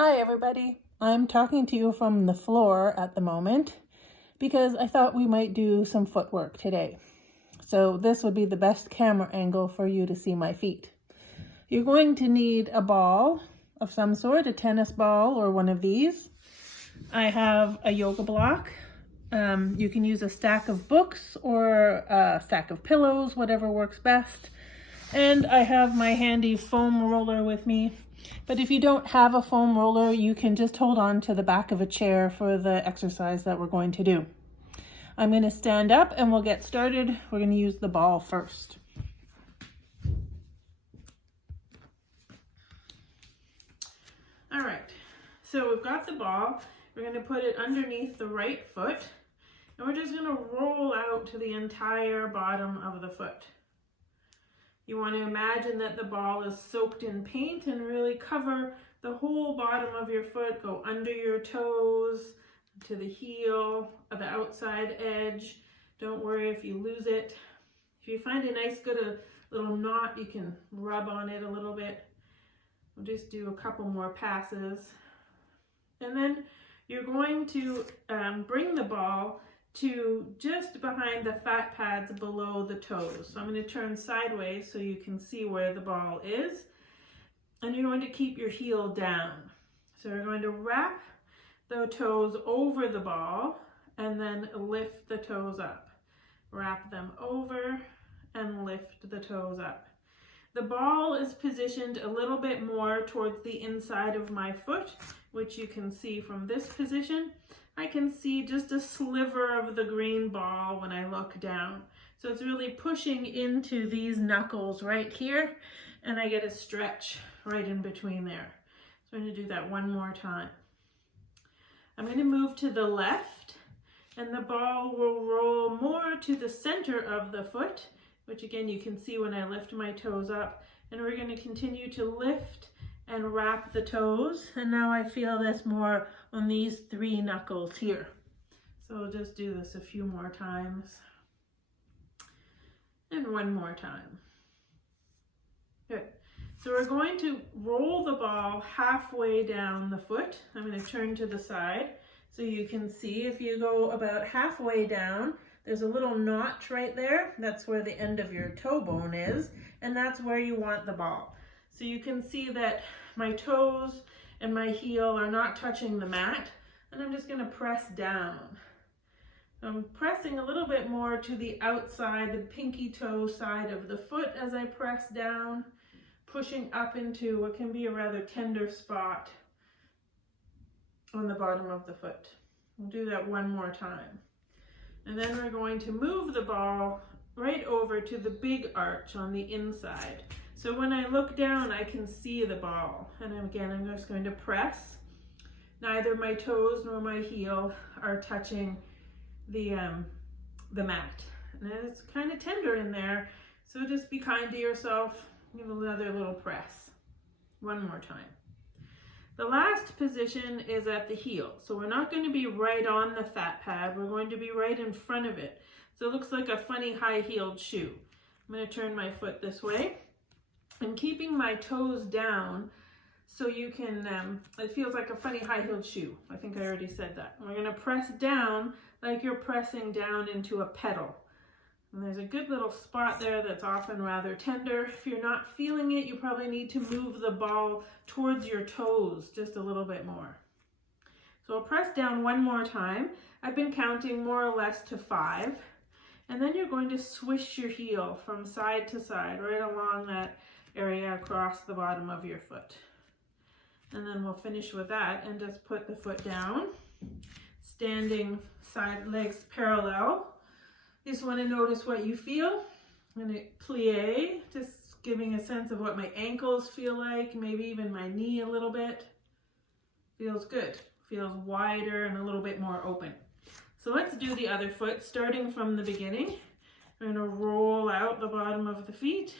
Hi everybody, I'm talking to you from the floor at the moment because I thought we might do some footwork today. So this would be the best camera angle for you to see my feet. You're going to need a ball of some sort, a tennis ball or one of these. I have a yoga block. You can use a stack of books or a stack of pillows, whatever works best. And I have my handy foam roller with me. But if you don't have a foam roller, you can just hold on to the back of a chair for the exercise that we're going to do. I'm going to stand up and we'll get started. We're going to use the ball first. All right, so we've got the ball. We're going to put it underneath the right foot, and we're just going to roll out to the entire bottom of the foot. You want to imagine that the ball is soaked in paint and really cover the whole bottom of your foot. Go under your toes, to the heel, of the outside edge. Don't worry if you lose it. If you find a nice good little knot, you can rub on it a little bit. We'll just do a couple more passes. And then you're going to bring the ball to just behind the fat pads below the toes. So I'm going to turn sideways so you can see where the ball is. And you're going to keep your heel down. So we're going to wrap the toes over the ball and then lift the toes up. Wrap them over and lift the toes up. The ball is positioned a little bit more towards the inside of my foot, which you can see from this position. I can see just a sliver of the green ball when I look down. So it's really pushing into these knuckles right here, and I get a stretch right in between there. So I'm going to do that one more time. I'm going to move to the left, and the ball will roll more to the center of the foot, which again you can see when I lift my toes up. And we're going to continue to lift and wrap the toes, and now I feel this more on these three knuckles here. So we'll just do this a few more times. And one more time. Good. So we're going to roll the ball halfway down the foot. I'm going to turn to the side so you can see. If you go about halfway down, there's a little notch right there. That's where the end of your toe bone is, and that's where you want the ball. So you can see that my toes and my heel are not touching the mat, and I'm just going to press down. I'm pressing a little bit more to the outside, the pinky toe side of the foot as I press down, pushing up into what can be a rather tender spot on the bottom of the foot. We'll do that one more time. And then we're going to move the ball right over to the big arch on the inside. So when I look down, I can see the ball. And again, I'm just going to press. Neither my toes nor my heel are touching the mat. And it's kind of tender in there, so just be kind to yourself. Give another little press. One more time. The last position is at the heel. So we're not going to be right on the fat pad. We're going to be right in front of it. So it looks like a funny high-heeled shoe. I'm going to turn my foot this way. I'm keeping my toes down so you can, it feels like a funny high-heeled shoe. I think I already said that. We're going to press down like you're pressing down into a pedal. And there's a good little spot there that's often rather tender. If you're not feeling it, you probably need to move the ball towards your toes just a little bit more. So I'll press down one more time. I've been counting more or less to 5. And then you're going to swish your heel from side to side, right along that area across the bottom of your foot. And then we'll finish with that and just put the foot down, standing side legs parallel. Just want to notice what you feel. I'm going to plie, just giving a sense of what my ankles feel like, maybe even my knee a little bit. Feels good. Feels wider and a little bit more open. So let's do the other foot, starting from the beginning. I'm going to roll out the bottom of the feet.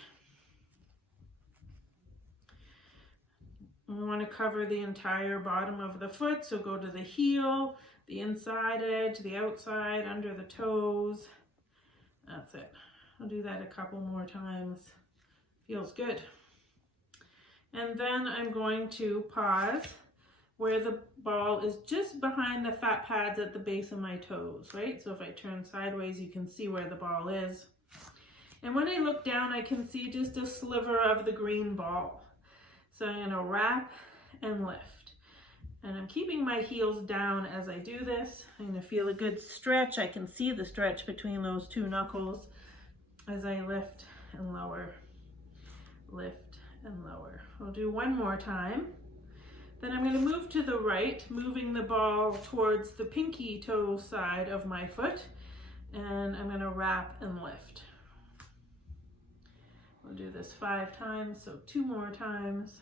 We want to cover the entire bottom of the foot, so go to the heel, the inside edge, the outside, under the toes. That's it. I'll do that a couple more times. Feels good. And then I'm going to pause where the ball is just behind the fat pads at the base of my toes, right? So if I turn sideways, you can see where the ball is. And when I look down, I can see just a sliver of the green ball. So I'm going to wrap and lift. And I'm keeping my heels down as I do this. I'm going to feel a good stretch. I can see the stretch between those two knuckles as I lift and lower, lift and lower. We'll do one more time. Then I'm going to move to the right, moving the ball towards the pinky toe side of my foot. And I'm going to wrap and lift. We'll do this 5 times, so 2 more times.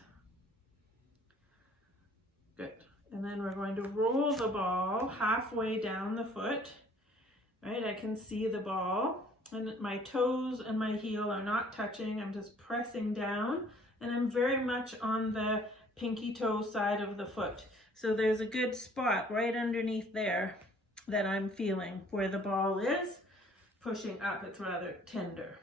Good. And then we're going to roll the ball halfway down the foot, right? I can see the ball, and my toes and my heel are not touching. I'm just pressing down, and I'm very much on the pinky toe side of the foot. So there's a good spot right underneath there that I'm feeling where the ball is pushing up. It's rather tender.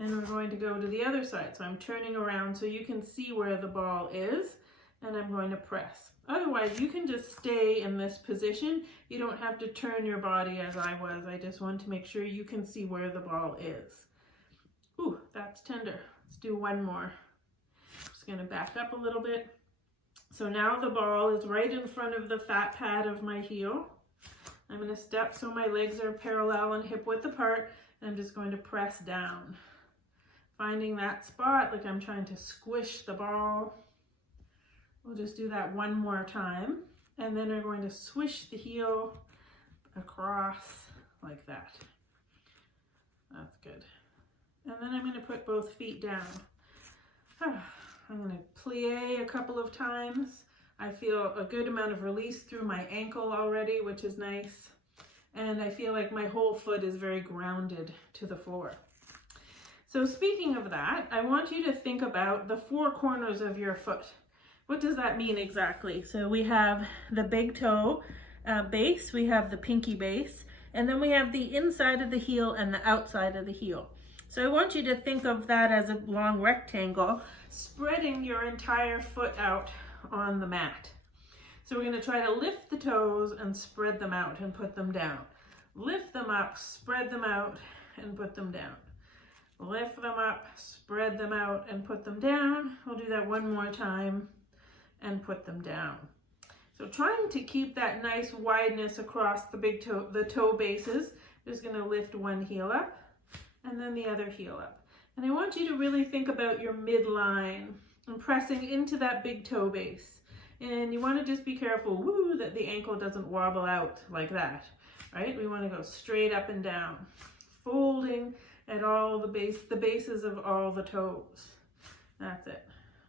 And we're going to go to the other side. So I'm turning around so you can see where the ball is, and I'm going to press. Otherwise, you can just stay in this position. You don't have to turn your body as I was. I just want to make sure you can see where the ball is. Ooh, that's tender. Let's do one more. Just going to back up a little bit. So now the ball is right in front of the fat pad of my heel. I'm going to step so my legs are parallel and hip width apart, and I'm just going to press down. Finding that spot like I'm trying to squish the ball. We'll just do that one more time, and then we're going to swish the heel across like that. That's good. And then I'm going to put both feet down. I'm going to plie a couple of times. I feel a good amount of release through my ankle already, which is nice. And I feel like my whole foot is very grounded to the floor. So speaking of that, I want you to think about the 4 corners of your foot. What does that mean exactly? So we have the big toe base, we have the pinky base, and then we have the inside of the heel and the outside of the heel. So I want you to think of that as a long rectangle, spreading your entire foot out on the mat. So we're going to try to lift the toes and spread them out and put them down. Lift them up, spread them out, and put them down. Lift them up, spread them out, and put them down. We'll do that one more time and put them down. So trying to keep that nice wideness across the toe bases. Just going to lift one heel up and then the other heel up. And I want you to really think about your midline and pressing into that big toe base. And you want to just be careful, that the ankle doesn't wobble out like that, right? We want to go straight up and down, folding at all the bases of all the toes. That's it.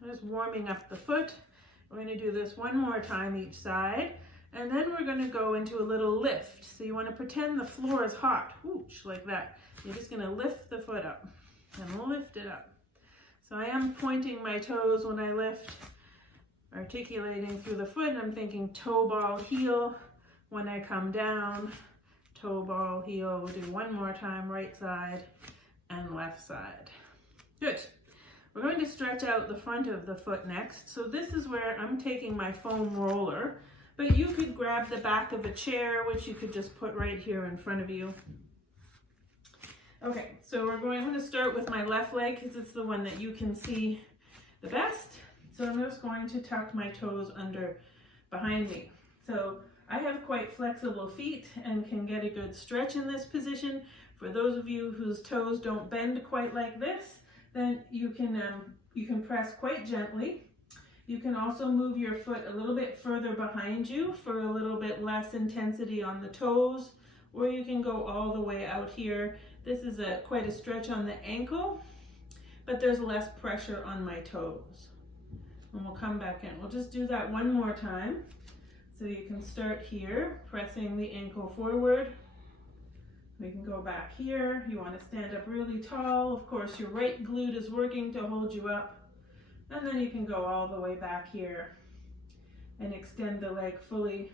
Just warming up the foot. We're going to do this one more time each side, and then we're going to go into a little lift. So you want to pretend the floor is hot, whoosh, like that. You're just going to lift the foot up and lift it up. So I am pointing my toes when I lift, articulating through the foot, and I'm thinking toe ball heel when I come down, toe ball heel. We'll do one more time, right side and left side. Good. We're going to stretch out the front of the foot next. So this is where I'm taking my foam roller, but you could grab the back of a chair, which you could just put right here in front of you. Okay, so I'm going to start with my left leg because it's the one that you can see the best. So I'm just going to tuck my toes under behind me. So I have quite flexible feet and can get a good stretch in this position. For those of you whose toes don't bend quite like this, then you can press quite gently. You can also move your foot a little bit further behind you for a little bit less intensity on the toes, or you can go all the way out here. This is quite a stretch on the ankle, but there's less pressure on my toes. And we'll come back in. We'll just do that one more time. So you can start here, pressing the ankle forward. We can go back here. You want to stand up really tall. Of course, your right glute is working to hold you up. And then you can go all the way back here and extend the leg fully.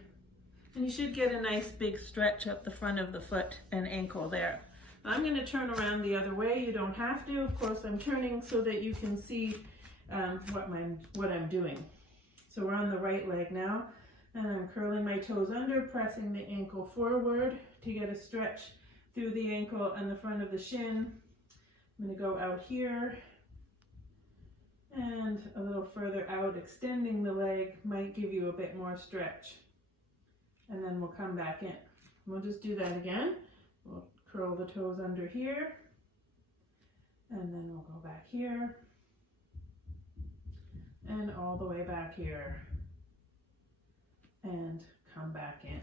And you should get a nice big stretch up the front of the foot and ankle there. I'm going to turn around the other way. You don't have to. Of course, I'm turning so that you can see what I'm doing. So we're on the right leg now, and I'm curling my toes under, pressing the ankle forward to get a stretch through the ankle and the front of the shin. I'm going to go out here and a little further out, extending the leg might give you a bit more stretch. And then we'll come back in. We'll just do that again. We'll curl the toes under here, and then we'll go back here, and all the way back here, and come back in.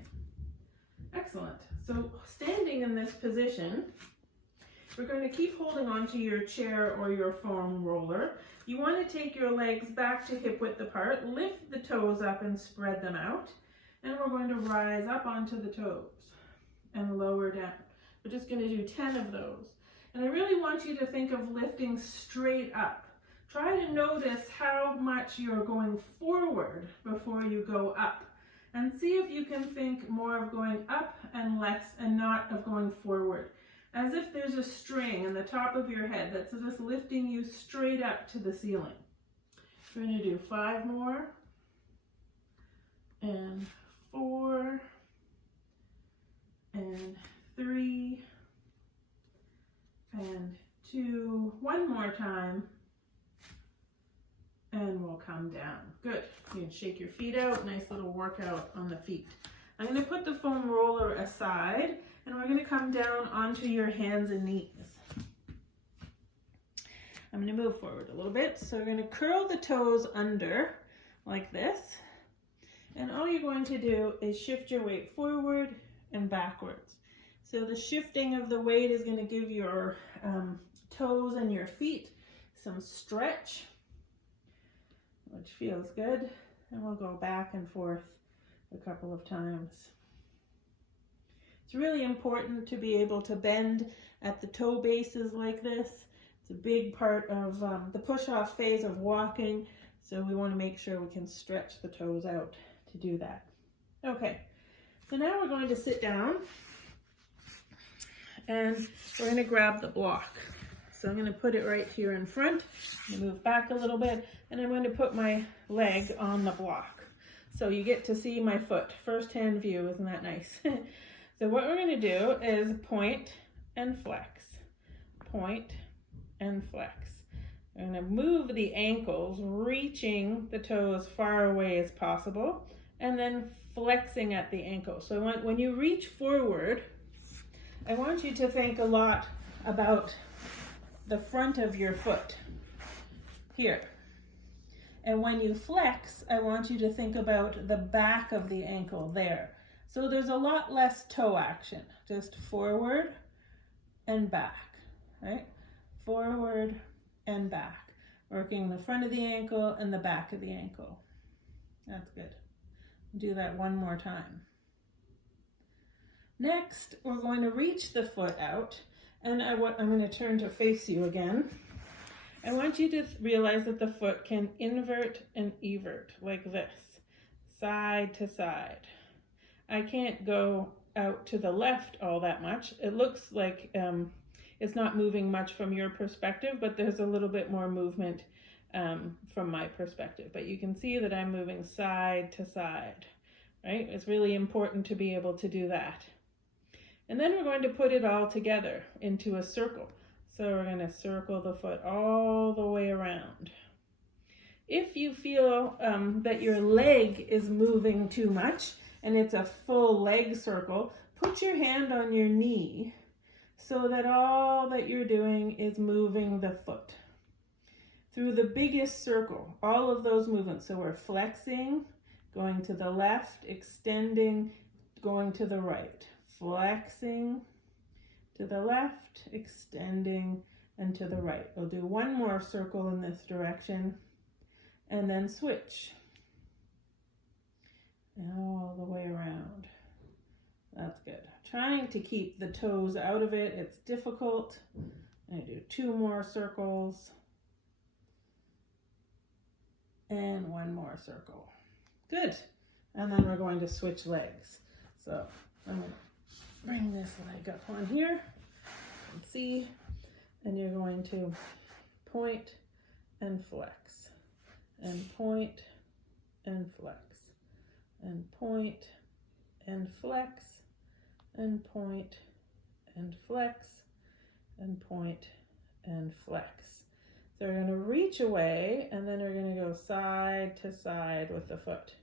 Excellent. So standing in this position, we're going to keep holding onto your chair or your foam roller. You want to take your legs back to hip width apart, lift the toes up and spread them out, and we're going to rise up onto the toes and lower down. We're just going to do 10 of those. And I really want you to think of lifting straight up. Try to notice how much you're going forward before you go up. And see if you can think more of going up and less and not of going forward. As if there's a string in the top of your head that's just lifting you straight up to the ceiling. We're going to do 5 more. And 4. And 3. And 2. One more time. And we'll come down. Good. You can shake your feet out. Nice little workout on the feet. I'm going to put the foam roller aside, and we're going to come down onto your hands and knees. I'm going to move forward a little bit. So we're going to curl the toes under like this. And all you're going to do is shift your weight forward and backwards. So the shifting of the weight is going to give your toes and your feet some stretch, which feels good. And we'll go back and forth a couple of times. It's really important to be able to bend at the toe bases like this. It's a big part of the push-off phase of walking, so we want to make sure we can stretch the toes out to do that. Okay, so now we're going to sit down and we're going to grab the block. So I'm going to put it right here in front. I'm going to move back a little bit, and I'm going to put my leg on the block. So you get to see my foot, first-hand view. Isn't that nice? So what we're going to do is point and flex, point and flex. I'm going to move the ankles, reaching the toe as far away as possible, and then flexing at the ankle. So when you reach forward, I want you to think a lot about the front of your foot here. And when you flex, I want you to think about the back of the ankle there. So there's a lot less toe action, just forward and back, right? Forward and back, working the front of the ankle and the back of the ankle. That's good. Do that one more time. Next, we're going to reach the foot out, and I'm going to turn to face you again. I want you to realize that the foot can invert and evert like this, side to side. I can't go out to the left all that much. It looks like it's not moving much from your perspective, but there's a little bit more movement from my perspective. But you can see that I'm moving side to side, right? It's really important to be able to do that. And then we're going to put it all together into a circle. So we're going to circle the foot all the way around. If you feel that your leg is moving too much and it's a full leg circle, put your hand on your knee so that all that you're doing is moving the foot through the biggest circle, all of those movements. So we're flexing, going to the left, extending, going to the right, flexing, to the left, extending, and to the right. We'll do one more circle in this direction, and then switch. And all the way around. That's good. Trying to keep the toes out of it. It's difficult. I do 2 more circles. And 1 more circle. Good. And then we're going to switch legs. So I'm going to bring this leg up on here and see, and you're going to point and flex, and point and flex, and point and flex, and point and flex, and point and flex. So we're going to reach away, and then we're going to go side to side with the foot.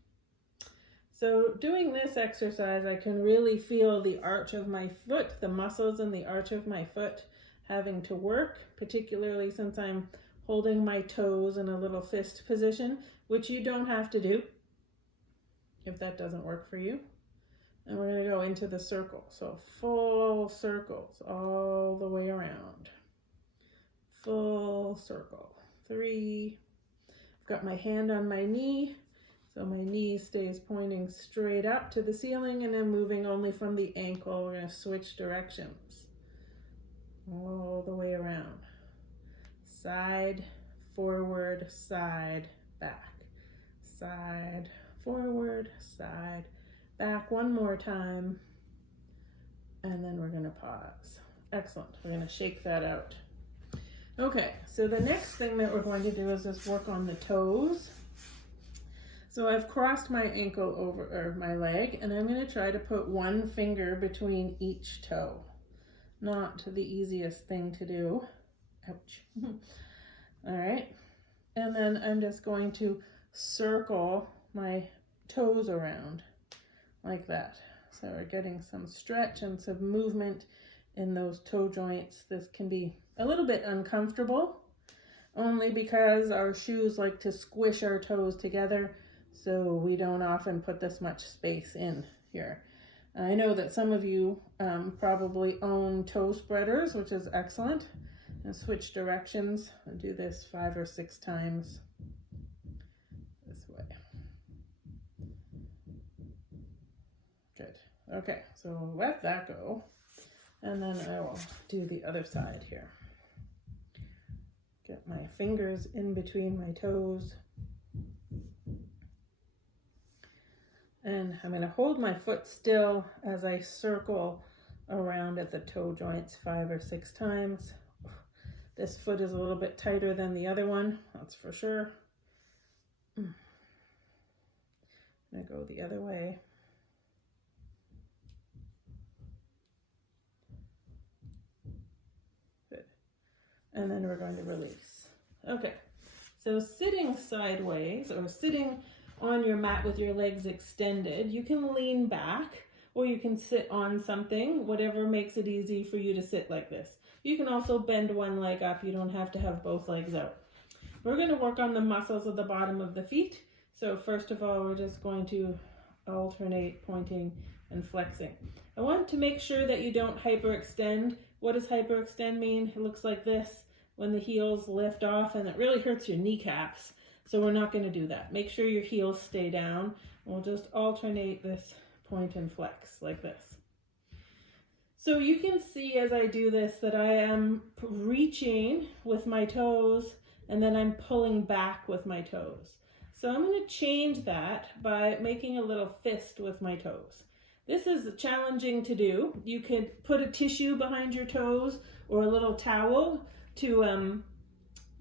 So doing this exercise, I can really feel the arch of my foot, the muscles in the arch of my foot having to work, particularly since I'm holding my toes in a little fist position, which you don't have to do if that doesn't work for you. And we're going to go into the circle. So full circles all the way around. Full circle. 3. I've got my hand on my knee, so my knee stays pointing straight up to the ceiling, and I'm moving only from the ankle. We're going to switch directions all the way around. Side, forward, side, back. Side, forward, side, back. One more time, and then we're going to pause. Excellent. We're going to shake that out. Okay, so the next thing that we're going to do is just work on the toes. So I've crossed my ankle over, or my leg, and I'm going to try to put one finger between each toe. Not the easiest thing to do. Ouch. All right, and then I'm just going to circle my toes around like that. So we're getting some stretch and some movement in those toe joints. This can be a little bit uncomfortable, only because our shoes like to squish our toes together, so we don't often put this much space in here. I know that some of you probably own toe spreaders, which is excellent. And switch directions. I'll do this 5 or 6 times this way. Good. Okay, so let that go. And then I will do the other side here. Get my fingers in between my toes. And I'm going to hold my foot still as I circle around at the toe joints 5 or 6 times. This foot is a little bit tighter than the other one, that's for sure. I'm going to go the other way. Good. And then we're going to release. Okay, so sitting sideways or sitting on your mat with your legs extended, you can lean back or you can sit on something, whatever makes it easy for you to sit like this. You can also bend one leg up. You don't have to have both legs out. We're going to work on the muscles at the bottom of the feet. So first of all, we're just going to alternate pointing and flexing. I want to make sure that you don't hyperextend. What does hyperextend mean? It looks like this when the heels lift off, and it really hurts your kneecaps. So we're not going to do that. Make sure your heels stay down. We'll just alternate this point and flex like this. So you can see as I do this that I am reaching with my toes, and then I'm pulling back with my toes. So I'm going to change that by making a little fist with my toes. This is challenging to do. You could put a tissue behind your toes or a little towel to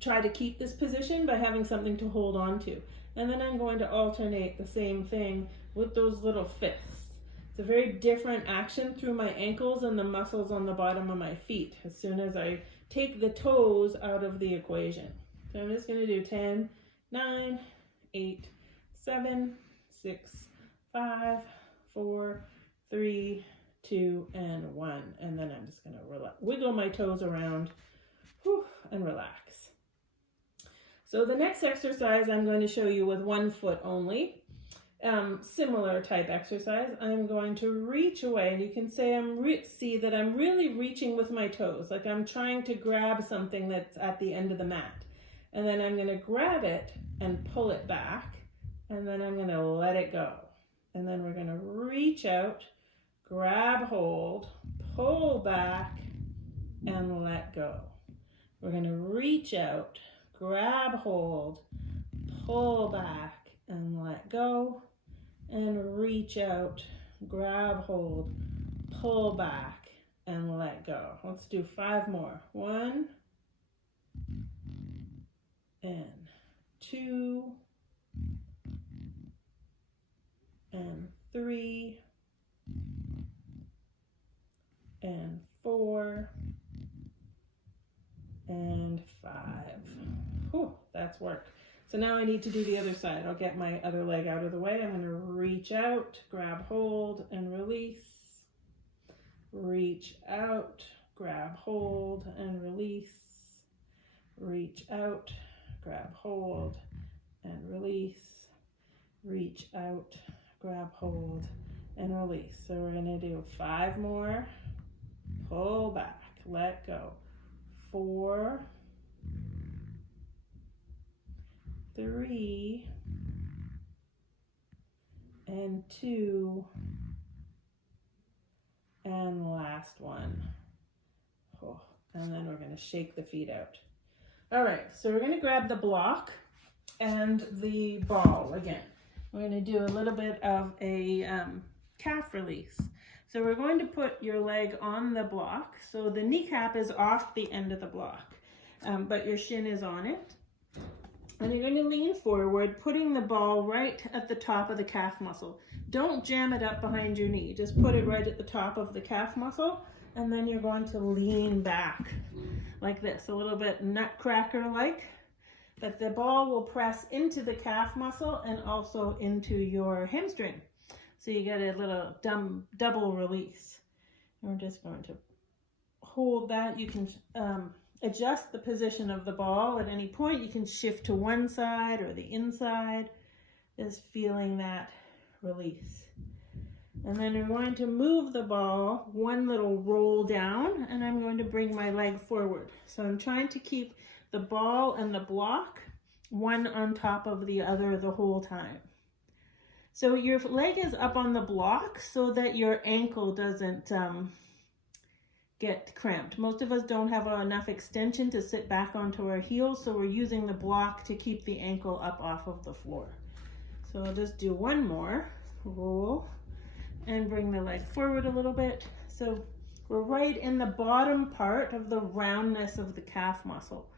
try to keep this position by having something to hold on to. And then I'm going to alternate the same thing with those little fists. It's a very different action through my ankles and the muscles on the bottom of my feet as soon as I take the toes out of the equation. So I'm just going to do 10, 9, 8, 7, 6, 5, 4, 3, 2, and 1. And then I'm just going to wiggle my toes around and relax. So the next exercise I'm going to show you with one foot only. Similar type exercise. I'm going to reach away, and you can say see that I'm really reaching with my toes, like I'm trying to grab something that's at the end of the mat. And then I'm going to grab it and pull it back, and then I'm going to let it go. And then we're going to reach out, grab hold, pull back, and let go. We're going to reach out, grab hold, pull back, and let go. And reach out, grab hold, pull back, and let go. Let's do 5 more. 1, and 2, So now I need to do the other side. I'll get my other leg out of the way. I'm going to reach out, grab hold, and release. Reach out, grab hold, and release. Reach out, grab hold, and release. Reach out, grab hold, and release. So we're going to do 5 more. Pull back, let go. 4, 3, and 2, and last one. Oh, and then we're going to shake the feet out. All right, so we're going to grab the block and the ball again. We're going to do a little bit of a calf release. So we're going to put your leg on the block. So the kneecap is off the end of the block, but your shin is on it. And you're going to lean forward, putting the ball right at the top of the calf muscle. Don't jam it up behind your knee. Just put it right at the top of the calf muscle. And then you're going to lean back like this, a little bit nutcracker-like. But the ball will press into the calf muscle and also into your hamstring. So you get a little double release. And we're just going to hold that. You can adjust the position of the ball at any point. You can shift to one side or the inside. Just feeling that release. And then I'm going to move the ball one little roll down, and I'm going to bring my leg forward. So I'm trying to keep the ball and the block one on top of the other the whole time. So your leg is up on the block so that your ankle doesn't get cramped. Most of us don't have enough extension to sit back onto our heels, so we're using the block to keep the ankle up off of the floor. So I'll just do one more roll and bring the leg forward a little bit. So we're right in the bottom part of the roundness of the calf muscle.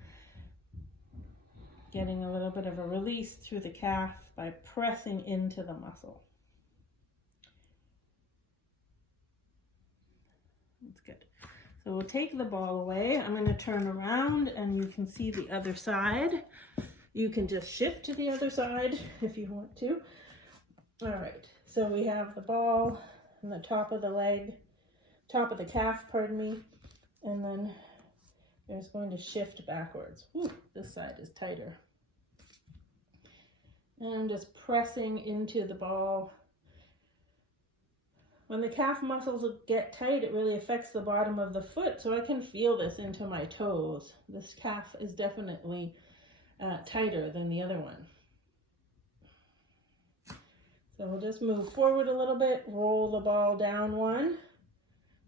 Getting a little bit of a release through the calf by pressing into the muscle. That's good. So we'll take the ball away. I'm going to turn around and you can see the other side. You can just shift to the other side if you want to. All right, so we have the ball on the top of the leg, top of the calf, pardon me, and then there's going to shift backwards. Ooh, this side is tighter. And I'm just pressing into the ball. When the calf muscles get tight, it really affects the bottom of the foot, so I can feel this into my toes. This calf is definitely tighter than the other one. So we'll just move forward a little bit, roll the ball down one.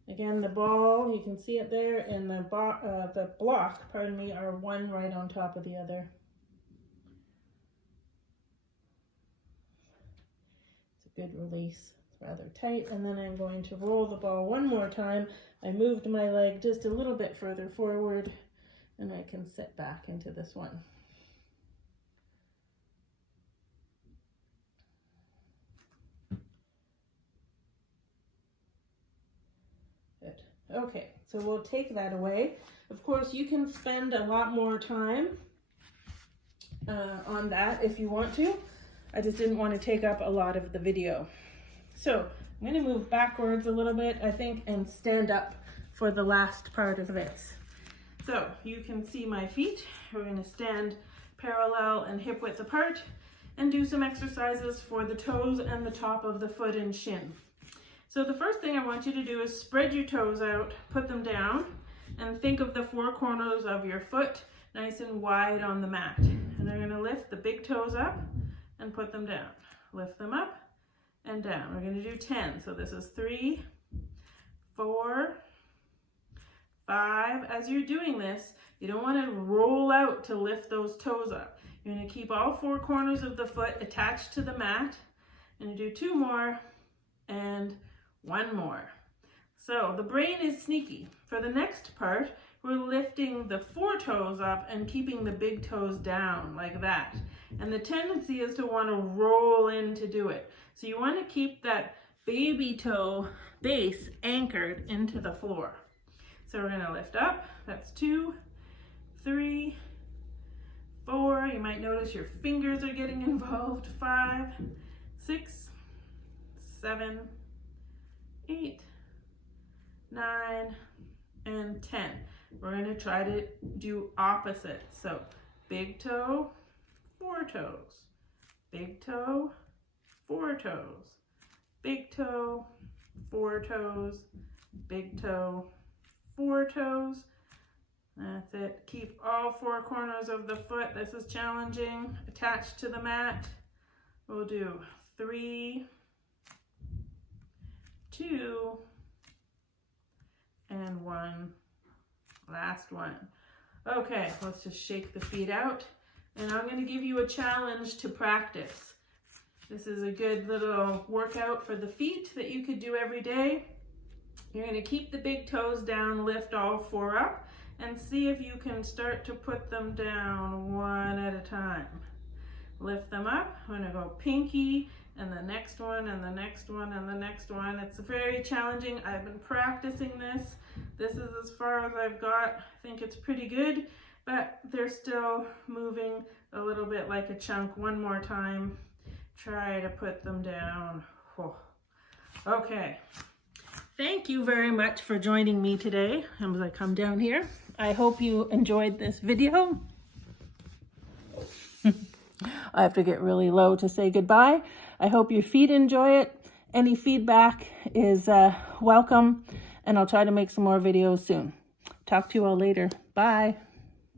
Again, the ball, you can see it there, and the block, pardon me, are one right on top of the other. It's a good release. It's rather tight. And then I'm going to roll the ball one more time. I moved my leg just a little bit further forward, and I can sit back into this one. Okay, so we'll take that away. Of course, you can spend a lot more time on that if you want to. I just didn't want to take up a lot of the video. So I'm going to move backwards a little bit, I think, and stand up for the last part of this. So you can see my feet. We're going to stand parallel and hip width apart and do some exercises for the toes and the top of the foot and shin. So the first thing I want you to do is spread your toes out, put them down, and think of the 4 corners of your foot nice and wide on the mat. And they're going to lift the big toes up and put them down. Lift them up and down. We're going to do 10. So this is 3, 4, 5. As you're doing this, you don't want to roll out to lift those toes up. You're going to keep all 4 corners of the foot attached to the mat. And do 2 more and 1 more. So the brain is sneaky. For the next part, we're lifting the 4 toes up and keeping the big toes down like that. And the tendency is to want to roll in to do it. So you want to keep that baby toe base anchored into the floor. So we're going to lift up. That's 2, 3, 4. You might notice your fingers are getting involved. 5, 6, 7, 8, 9, and 10. We're going to try to do opposite. So big toe, 4 toes. Big toe, 4 toes. Big toe, 4 toes. Big toe, 4 toes. That's it. Keep all 4 corners of the foot. This is challenging. Attached to the mat. We'll do 3, 2, and 1. Last one. Okay, let's just shake the feet out. And I'm going to give you a challenge to practice. This is a good little workout for the feet that you could do every day. You're going to keep the big toes down, lift all 4 up, and see if you can start to put them down one at a time. Lift them up. I'm going to go pinky, and the next one, and the next one, and the next one. It's very challenging. I've been practicing this. This is as far as I've got. I think it's pretty good, but they're still moving a little bit like a chunk. One more time. Try to put them down. Oh. Okay. Thank you very much for joining me today as I come down here. I hope you enjoyed this video. I have to get really low to say goodbye. I hope your feet enjoy it. Any feedback is welcome, and I'll try to make some more videos soon. Talk to you all later. Bye.